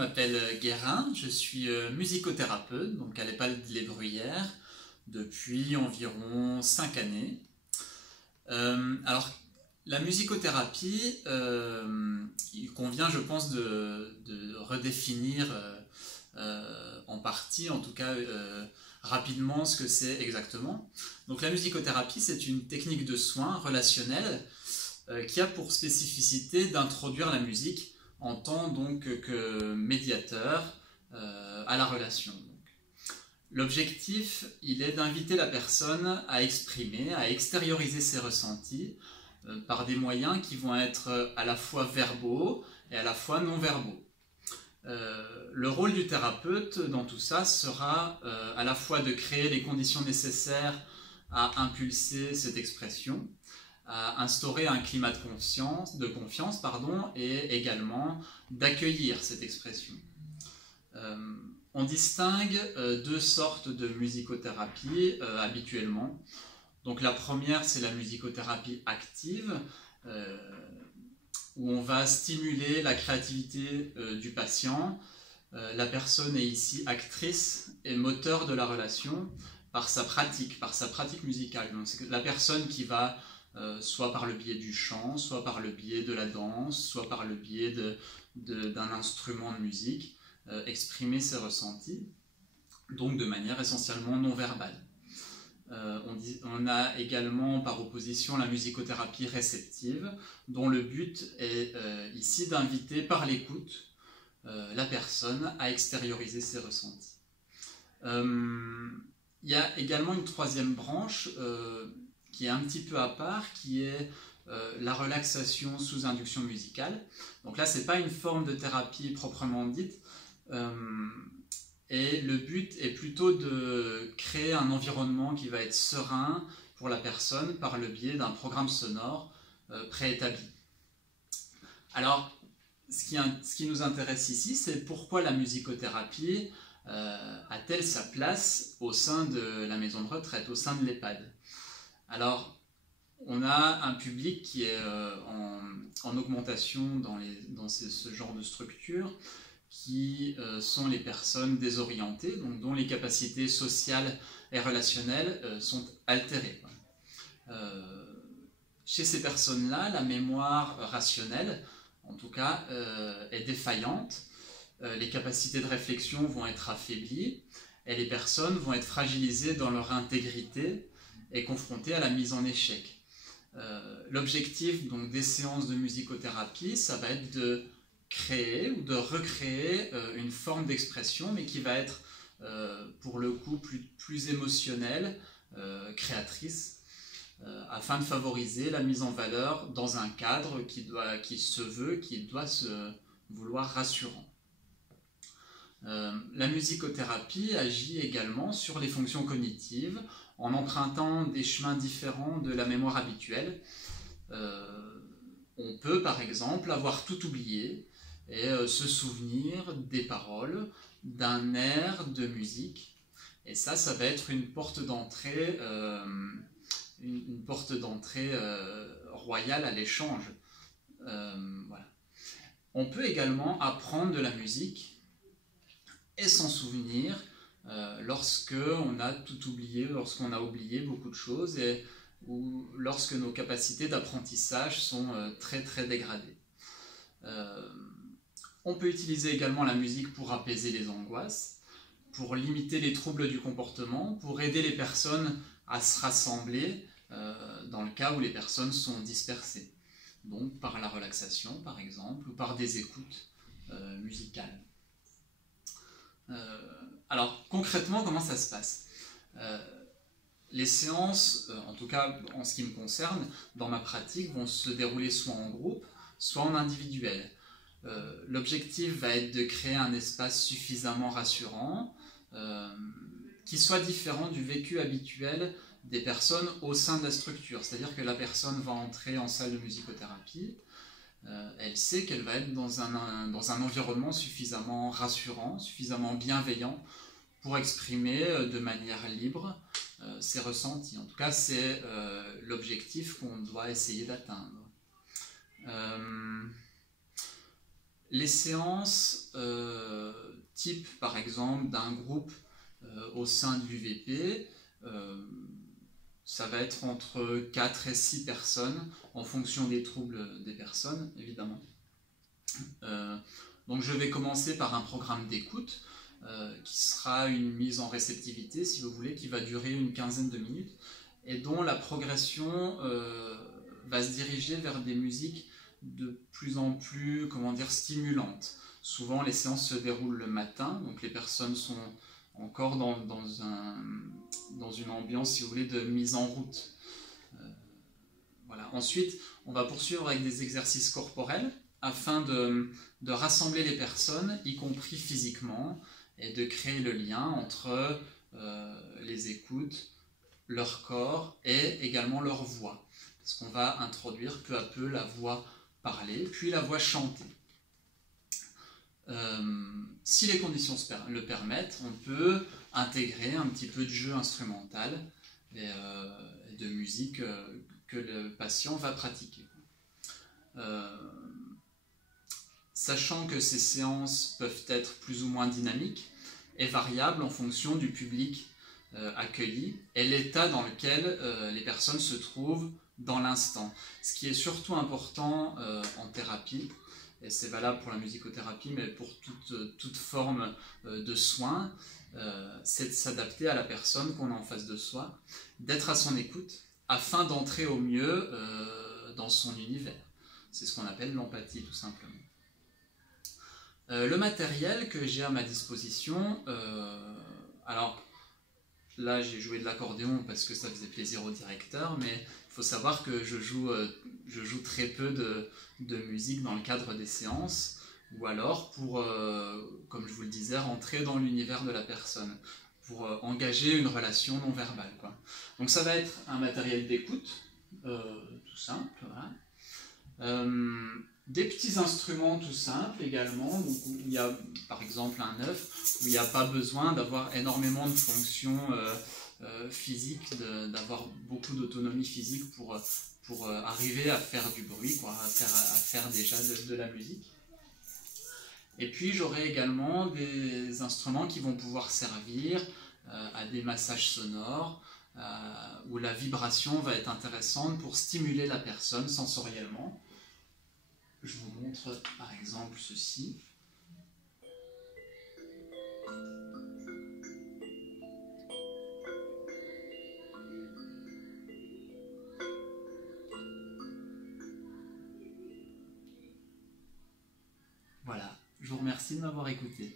m'appelle Guérin, je suis musicothérapeute donc à l'EHPAD Les Bruyères depuis environ 5 années. Alors, la musicothérapie, il convient, je pense, de redéfinir en partie, en tout cas rapidement, ce que c'est exactement. Donc, la musicothérapie, c'est une technique de soins relationnelle qui a pour spécificité d'introduire la musique en tant donc que médiateur à la relation. L'objectif, il est d'inviter la personne à exprimer, à extérioriser ses ressentis par des moyens qui vont être à la fois verbaux et à la fois non verbaux. Le rôle du thérapeute dans tout ça sera à la fois de créer les conditions nécessaires à impulser cette expression, à instaurer un climat de confiance et également d'accueillir cette expression. On distingue deux sortes de musicothérapie habituellement. Donc la première, c'est la musicothérapie active, où on va stimuler la créativité du patient. La personne est ici actrice et moteur de la relation par sa pratique musicale. Donc c'est la personne qui va soit par le biais du chant, soit par le biais de la danse, soit par le biais d'un instrument de musique, exprimer ses ressentis, donc de manière essentiellement non verbale. On a également par opposition la musicothérapie réceptive, dont le but est ici d'inviter par l'écoute la personne à extérioriser ses ressentis. Il y a également une troisième branche qui est un petit peu à part, qui est la relaxation sous induction musicale. Donc là, ce n'est pas une forme de thérapie proprement dite, et le but est plutôt de créer un environnement qui va être serein pour la personne par le biais d'un programme sonore préétabli. Alors, ce qui nous intéresse ici, c'est pourquoi la musicothérapie a-t-elle sa place au sein de la maison de retraite, au sein de l'EHPAD. Alors, on a un public qui est en augmentation dans ce genre de structure, qui sont les personnes désorientées, donc dont les capacités sociales et relationnelles sont altérées. Chez ces personnes-là, la mémoire rationnelle, en tout cas, est défaillante, les capacités de réflexion vont être affaiblies, et les personnes vont être fragilisées dans leur intégrité et confrontées à la mise en échec. L'objectif donc des séances de musicothérapie, ça va être de créer ou de recréer une forme d'expression, mais qui va être pour le coup plus émotionnelle, créatrice, afin de favoriser la mise en valeur dans un cadre qui doit se vouloir rassurant. La musicothérapie agit également sur les fonctions cognitives en empruntant des chemins différents de la mémoire habituelle. On peut par exemple avoir tout oublié et se souvenir des paroles, d'un air de musique, et ça va être une porte d'entrée royale à l'échange. Voilà. On peut également apprendre de la musique et s'en souvenir lorsqu'on a tout oublié, lorsqu'on a oublié beaucoup de choses ou lorsque nos capacités d'apprentissage sont très très dégradées. On peut utiliser également la musique pour apaiser les angoisses, pour limiter les troubles du comportement, pour aider les personnes à se rassembler dans le cas où les personnes sont dispersées, donc par la relaxation par exemple, ou par des écoutes musicales. Alors concrètement, comment ça se passe ? Les séances, en tout cas en ce qui me concerne, dans ma pratique, vont se dérouler soit en groupe, soit en individuel. L'objectif va être de créer un espace suffisamment rassurant, qui soit différent du vécu habituel des personnes au sein de la structure. C'est-à-dire que la personne va entrer en salle de musicothérapie, elle sait qu'elle va être dans un environnement suffisamment rassurant, suffisamment bienveillant pour exprimer de manière libre ses ressentis. En tout cas, c'est l'objectif qu'on doit essayer d'atteindre. Les séances type par exemple d'un groupe au sein de l'UVP, ça va être entre 4 et 6 personnes en fonction des troubles des personnes évidemment. Donc je vais commencer par un programme d'écoute qui sera une mise en réceptivité si vous voulez, qui va durer une quinzaine de minutes et dont la progression va se diriger vers des musiques de plus en plus, comment dire, stimulantes. Souvent les séances se déroulent le matin, donc les personnes sont encore dans une ambiance, si vous voulez, de mise en route. Voilà. Ensuite, on va poursuivre avec des exercices corporels afin de rassembler les personnes, y compris physiquement, et de créer le lien entre les écoutes, leur corps et également leur voix. Parce qu'on va introduire peu à peu la voix parlée, puis la voix chantée. Si les conditions le permettent, on peut intégrer un petit peu de jeu instrumental et de musique que le patient va pratiquer. Sachant que ces séances peuvent être plus ou moins dynamiques et variables en fonction du public accueilli et l'état dans lequel les personnes se trouvent dans l'instant. Ce qui est surtout important en thérapie, et c'est valable pour la musicothérapie, mais pour toute forme de soins, c'est de s'adapter à la personne qu'on a en face de soi, d'être à son écoute, afin d'entrer au mieux dans son univers. C'est ce qu'on appelle l'empathie, tout simplement. Le matériel que j'ai à ma disposition, alors là j'ai joué de l'accordéon parce que ça faisait plaisir au directeur, mais il faut savoir que je joue très peu de musique dans le cadre des séances, ou alors pour, comme je vous le disais, rentrer dans l'univers de la personne, pour engager une relation non verbale, quoi. Donc ça va être un matériel d'écoute, tout simple, voilà. Des petits instruments tout simples également, où il y a par exemple un œuf, où il n'y a pas besoin d'avoir énormément de fonctions physiques, d'avoir beaucoup d'autonomie physique pour arriver à faire du bruit, quoi, à faire déjà de la musique. Et puis j'aurai également des instruments qui vont pouvoir servir à des massages sonores, où la vibration va être intéressante pour stimuler la personne sensoriellement. Je vous montre par exemple ceci. Voilà, je vous remercie de m'avoir écouté.